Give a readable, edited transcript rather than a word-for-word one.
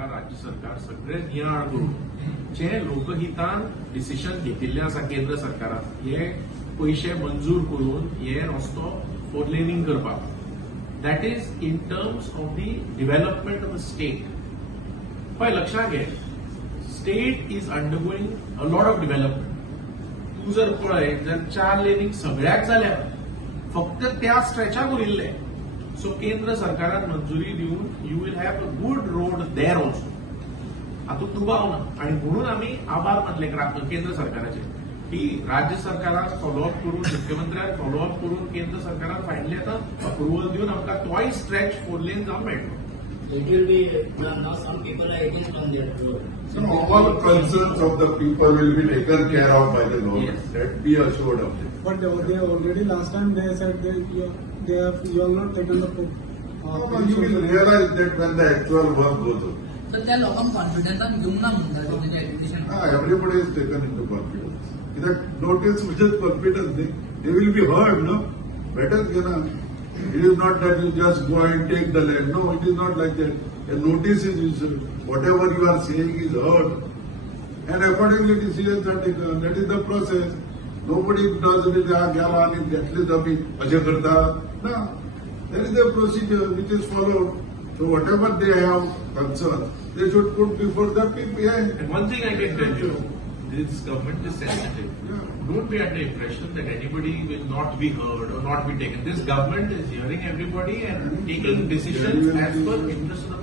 सरकार, राज्य सरकार सगळे नियाळ करून जे लोकहितान डिसिशन घेतिल्ले आसा केंद्र सरकारान हे पैसे मंजूर करून हे रस्तो फोर लेनिंग करपाक, that is in terms of the development of the state. पळय लक्षात घे, state is undergoing a lot of development. तू जर पळय जर 4 लेनिंग सगळ्याक जाल्या, फक्त त्या स्ट्रेचाक उरिल्ले. सो केंद्र सरकारान मंजुरी दिवन you will have a good road there also. हातूंत दुबाव ना. आणि म्हणून आम्ही आभार मानले केंद्र सरकाराचे की राज्य सरकारान फॉलोअप करून, मुख्यमंत्र्यान फॉलोअप करून केंद्र सरकारान फायनली आता अप्रुव्हल दिवन आमकां तोय स्ट्रेच 4 लेन जावन मेळटलो. It will be done now. Some people are against on that road. So all concerns of the people will be taken care of by the government. Yes. Let be assured of it. But they already last time they said that you have not taken the You will realize that when the actual work goes on. तर त्या लोकांना कॉन्फिडन्सान घेऊन ना म्हणतात म्हणजे application. Everybody is taken into confidence. That notice which is confidence, they will be heard, no? Better, it is not that you just go and take the land. No, it is not like that. A notice is issued. Whatever you are saying is heard. And accordingly decisions are taken. That is the process. Nobody does it, gyala and घेतले जमीन असे करतात. No. There is a procedure which is followed. So whatever they have concern, they should put before the people. Yeah. And one thing I can tell you, this government is sensitive. Yeah. Don't be under impression that anybody will not be heard or not be taken. This government is hearing everybody and taking decisions as per interest of the